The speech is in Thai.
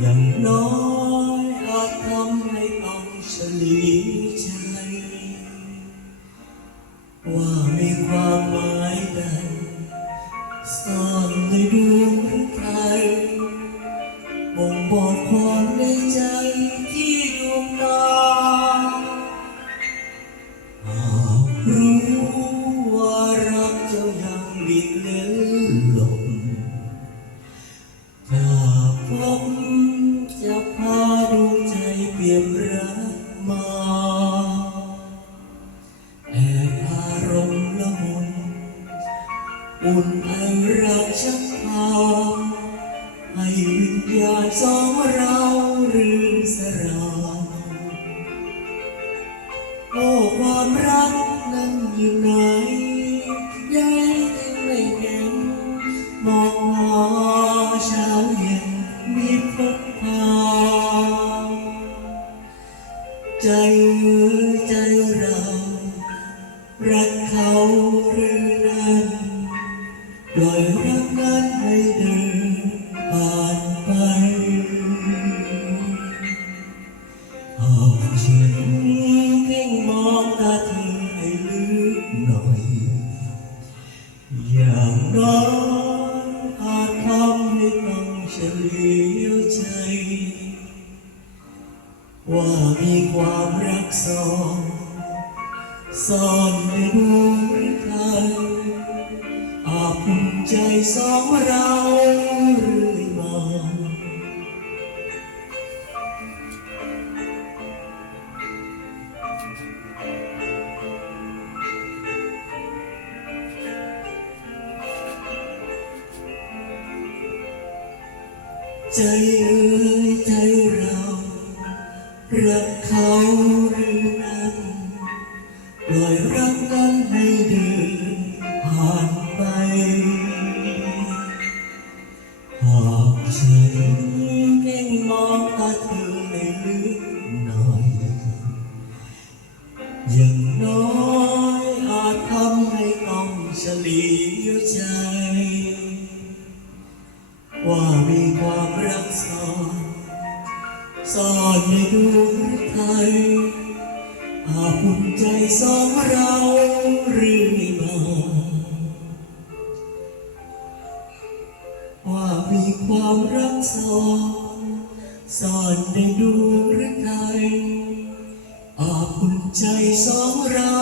อย่างน้อยอาทำให้ต้องสลีใจ ว่ามีความหมายใดซ่อนในดวงใจบ่งบอกความ บรักมาแอบอารมณ์ละมุน อุ่นไอรักชักพาให้วิญญาณสองเราเรื่นสรางโอ้ความรักนั้นอยู่ไหนยัง ใจใจเรา รักเขาหรือนั้นปล่อยรักนั้นให้เดินผ่านไปหากฉันเพ่งมองตาเธอให้ลึกหน่อย อย่างน้อย ว่ามีความรักซ่อนซ่อนในดวงฤทัยอาจภูมิใจสองเราเรื่อยมาใจเอ่ยใจ ปล่อยรักนั้นให้เดินผ่านไป หากฉันเพ่งมองตาเธอให้ลึกหน่อย อย่างน้อยอาจทำให้ต้องเฉลียวใจ ว่ามีความรักซ่อนซ่อนในดวงฤทั ยอาภูมิใจสองเราเรื่อยมาว่ามีความรักสองซ่อนในดวงฤทัยอาภูมิใจสองเรา